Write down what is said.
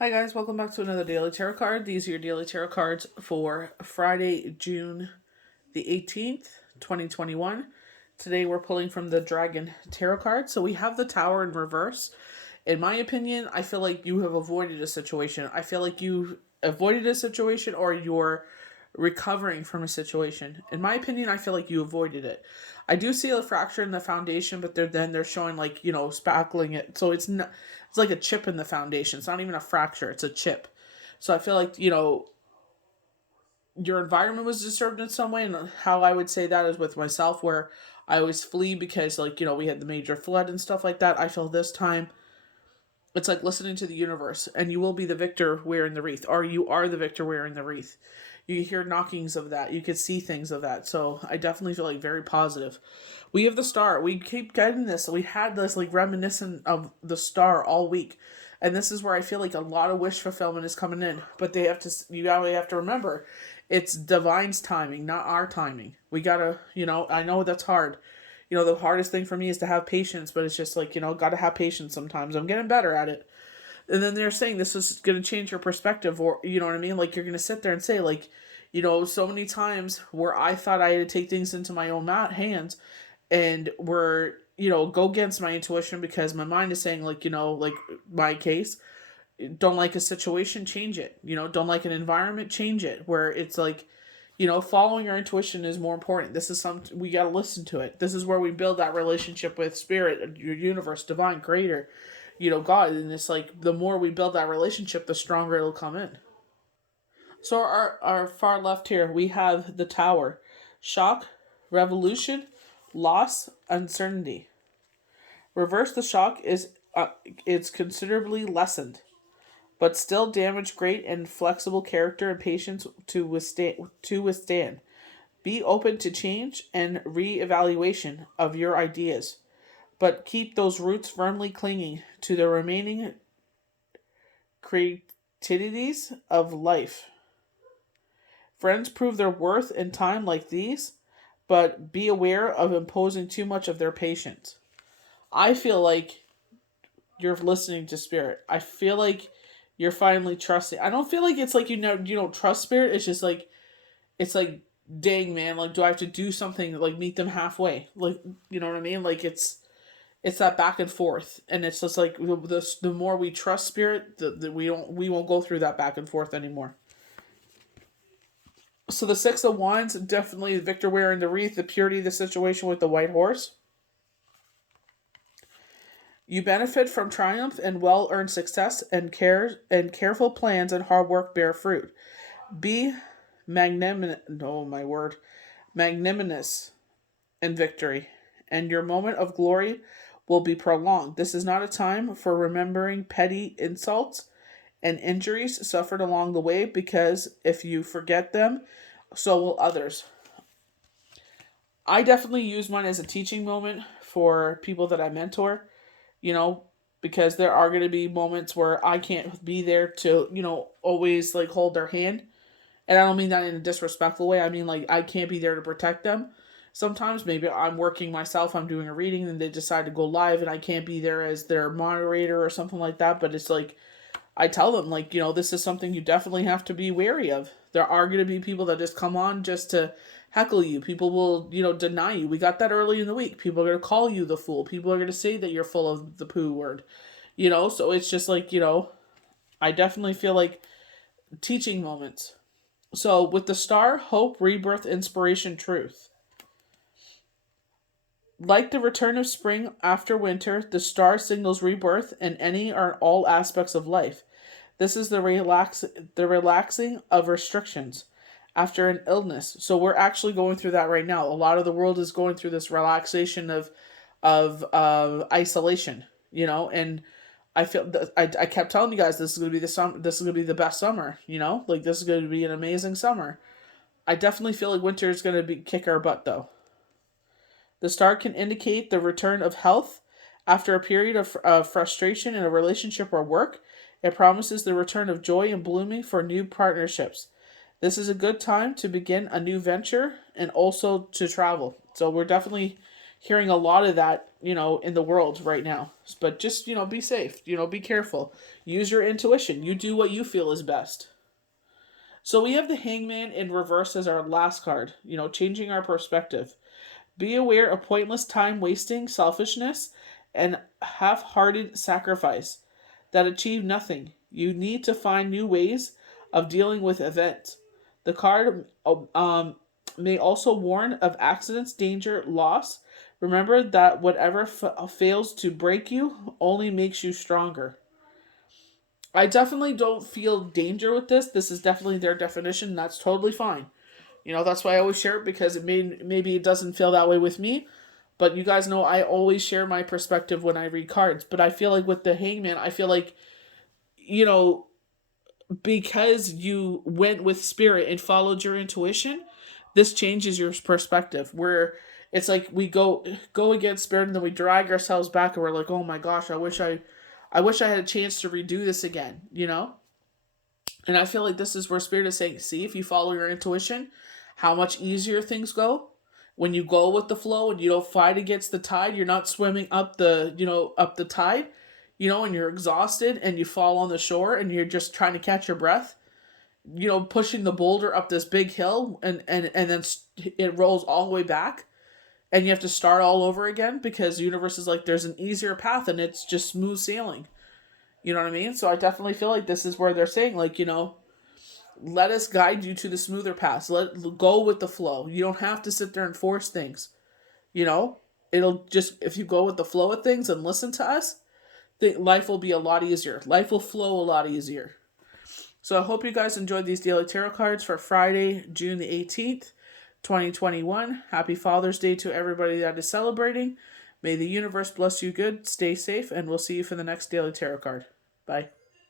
Hi guys, welcome back to another daily tarot card. These are your daily tarot cards for Friday, June the 18th, 2021. Today we're pulling from the Dragon Tarot card. So we have the Tower in reverse. In my opinion, I feel like you have avoided a situation. I feel like you avoided a situation or you're recovering from a situation. In my opinion, I feel like you avoided it. I do see a fracture in the foundation, but they're showing like, spackling it. So it's like a chip in the foundation. It's not even a fracture, it's a chip. So I feel like, your environment was disturbed in some way, and how I would say that is with myself, where I always flee because, like, we had the major flood and stuff like that. I feel this time it's like listening to the universe, and you will be the victor wearing the wreath, or you are the victor wearing the wreath. You hear knockings of that, you could see things of that. So I definitely feel like very positive. We have the star. We keep getting this. We had this like reminiscent of the star all week. And this is where I feel like a lot of wish fulfillment is coming in. But you have to remember, it's divine's timing, not our timing. We gotta, I know that's hard. The hardest thing for me is to have patience, but it's just like, gotta have patience sometimes. I'm getting better at it. And then they're saying this is going to change your perspective, or you know what I mean, like you're going to sit there and say, like, so many times where I thought I had to take things into my own hands, and were, go against my intuition because my mind is saying, like, like my case, don't like a situation, change it. Don't like an environment, change it. Where it's like, following our intuition is more important. This is something we got to listen to it. This is where we build that relationship with spirit, your universe, divine creator, God. And it's like the more we build that relationship, the stronger it'll come in. So our far left here, we have the Tower. Shock, revolution, loss, uncertainty. Reverse the shock is it's considerably lessened, but still damage great and flexible character and patience to withstand. Be open to change and re-evaluation of your ideas, but keep those roots firmly clinging to the remaining creativities of life. Friends prove their worth in time like these, but be aware of imposing too much of their patience. I feel like you're listening to spirit. I feel like you're finally trusting. I don't feel like it's like you don't trust spirit. It's just like it's like, dang man, like, do I have to do something to, like, meet them halfway? Like, you know what I mean? Like it's that back and forth, and it's just like the more we trust spirit, we won't go through that back and forth anymore. So the Six of Wands, definitely Victor wearing the wreath, the purity of the situation with the white horse. You benefit from triumph and well-earned success, and careful plans and hard work bear fruit. Be magnanimous. Oh my word, magnanimous in victory, and your moment of glory will be prolonged. This is not a time for remembering petty insults and injuries suffered along the way, because if you forget them, so will others. I definitely use mine as a teaching moment for people that I mentor, you know, because there are going to be moments where I can't be there to, always like hold their hand. And I don't mean that in a disrespectful way. I mean, like, I can't be there to protect them. Sometimes maybe I'm working myself, I'm doing a reading, and they decide to go live, and I can't be there as their moderator or something like that. But it's like, I tell them, like, this is something you definitely have to be wary of. There are going to be people that just come on just to heckle you. People will, deny you. We got that early in the week. People are going to call you the fool. People are going to say that you're full of the poo word. So it's just like, I definitely feel like teaching moments. So with the star, hope, rebirth, inspiration, truth. Like the return of spring after winter, the star signals rebirth in any or all aspects of life. This is the relaxing of restrictions after an illness. So we're actually going through that right now. A lot of the world is going through this relaxation of isolation, and I kept telling you guys this is gonna be the summer. This is gonna be the best summer. Like, this is gonna be an amazing summer. I definitely feel like winter is gonna be kick our butt though. The star can indicate the return of health after a period of frustration in a relationship or work. It promises the return of joy and blooming for new partnerships. This is a good time to begin a new venture and also to travel. So we're definitely hearing a lot of that, in the world right now. But just, be safe, be careful. Use your intuition. You do what you feel is best. So we have the Hangman in reverse as our last card, changing our perspective. Be aware of pointless time wasting, selfishness, and half hearted sacrifice that achieve nothing. You need to find new ways of dealing with events. The card may also warn of accidents, danger, loss. Remember that whatever fails to break you only makes you stronger. I definitely don't feel danger with this. This is definitely their definition. That's totally fine. That's why I always share it, because maybe it doesn't feel that way with me. But you guys know I always share my perspective when I read cards. But I feel like with the Hangman, I feel like, you know, because you went with spirit and followed your intuition, this changes your perspective. Where it's like we go against spirit, and then we drag ourselves back, and we're like, oh my gosh, I wish I had a chance to redo this again. And I feel like this is where spirit is saying, see, if you follow your intuition, how much easier things go. When you go with the flow and you don't fight against the tide, you're not swimming up the tide, and you're exhausted and you fall on the shore and you're just trying to catch your breath, pushing the boulder up this big hill, and then it rolls all the way back, and you have to start all over again because the universe is like, there's an easier path and it's just smooth sailing. You know what I mean? So I definitely feel like this is where they're saying, like, let us guide you to the smoother path. Go with the flow. You don't have to sit there and force things. You know, it'll just, if you go with the flow of things and listen to us, life will be a lot easier. Life will flow a lot easier. So I hope you guys enjoyed these daily tarot cards for Friday, June the 18th, 2021. Happy Father's Day to everybody that is celebrating. May the universe bless you good. Stay safe, and we'll see you for the next daily tarot card. Bye.